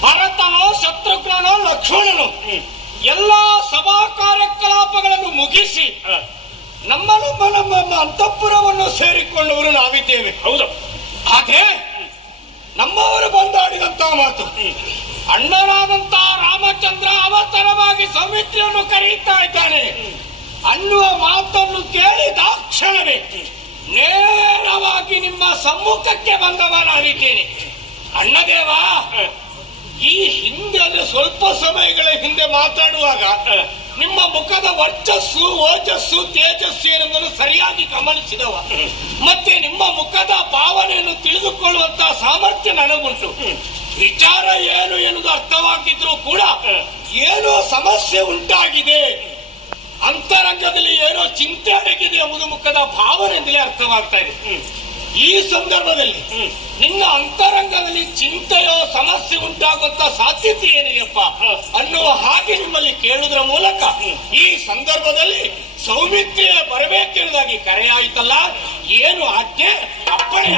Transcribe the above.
ಭರತನೋ ಶತ್ರುಘ್ನನೋ ಲಕ್ಷ್ಮಣನು ಎಲ್ಲಾ ಸಭಾ ಕಾರ್ಯಕಲಾಪಗಳನ್ನು ಮುಗಿಸಿ ನಮ್ಮನು ನಮ್ಮ ನಮ್ಮ ನಮ್ಮ ಅಂತಃಪುರವನ್ನು ಸೇರಿಕೊಂಡವರು ನಾವಿದ್ದೇವೆ. ಹೌದು. ಹಾಗೆ ನಮ್ಮವರು ಬಂದಾಡಿದಂತ ಮಾತು. ಅಣ್ಣನಾದಂತ ರಾಮಚಂದ್ರ ಅವತರವಾಗಿ ಸೌಮಿತ್ರಿಯನ್ನು ಕರೆಯುತ್ತಾ ಇದ್ದಾನೆ. ಅನ್ನುವ ಮಾತನ್ನು ಕೇಳಿದಾಕ್ಷಣವೇ ನೇರವಾಗಿ ನಿಮ್ಮ ಸಮ್ಮುಖಕ್ಕೆ ಬಂದವ ನಾನಿದ್ದೇನೆ ಅಣ್ಣದೇವ ಈ ಹಿಂದೆ ಅಂದ್ರೆ ಸ್ವಲ್ಪ ಸಮಯಗಳ ಹಿಂದೆ ಮಾತಾಡುವಾಗ ನಿಮ್ಮ ಮುಖದ ವರ್ಚಸ್ಸು, ಓಜಸ್ಸು, ತೇಜಸ್ಸು ಏನನ್ನು ಸರಿಯಾಗಿ ಗಮನಿಸಿದವ. ಮತ್ತೆ ನಿಮ್ಮ ಮುಖದ ಭಾವನೆಯನ್ನು ತಿಳಿದುಕೊಳ್ಳುವಂತಹ ಸಾಮರ್ಥ್ಯ ನನಗುಂಟು. ವಿಚಾರ ಏನು ಎನ್ನುವುದು ಅರ್ಥವಾಗಿದ್ರೂ ಕೂಡ ಏನೋ ಸಮಸ್ಯೆ ಉಂಟಾಗಿದೆ. ಅಂತರಂಗದಲ್ಲಿ ಏನೋ ಚಿಂತೆ ಅಡಗಿದೆ ಎಂಬುದು ಮುಖದ ಭಾವನೆಯಿಂದಲೇ ಅರ್ಥವಾಗ್ತಾ ಇದೆ. ಈ ಸಂದರ್ಭದಲ್ಲಿ ನಿನ್ನ ಅಂತರಂಗದಲ್ಲಿ ಚಿಂತೆಯೋ ಸಮಸ್ಯೆ ಉಂಟಾಗುವಂತ ಸಾಧ್ಯತೆ ಏನಿದೆಯಪ್ಪ ಅನ್ನುವ ಹಾಗೆ ನಿಮ್ಮಲ್ಲಿ ಕೇಳುದ್ರ ಮೂಲಕ ಈ ಸಂದರ್ಭದಲ್ಲಿ ಸೌಮಿತ್ರಿಯ ಬರಬೇಕೆಂಬುದಾಗಿ ಕರೆಯಾಯಿತಲ್ಲ ಏನು ಆಜ್ಞೆ ಅಪ್ಪಣೆ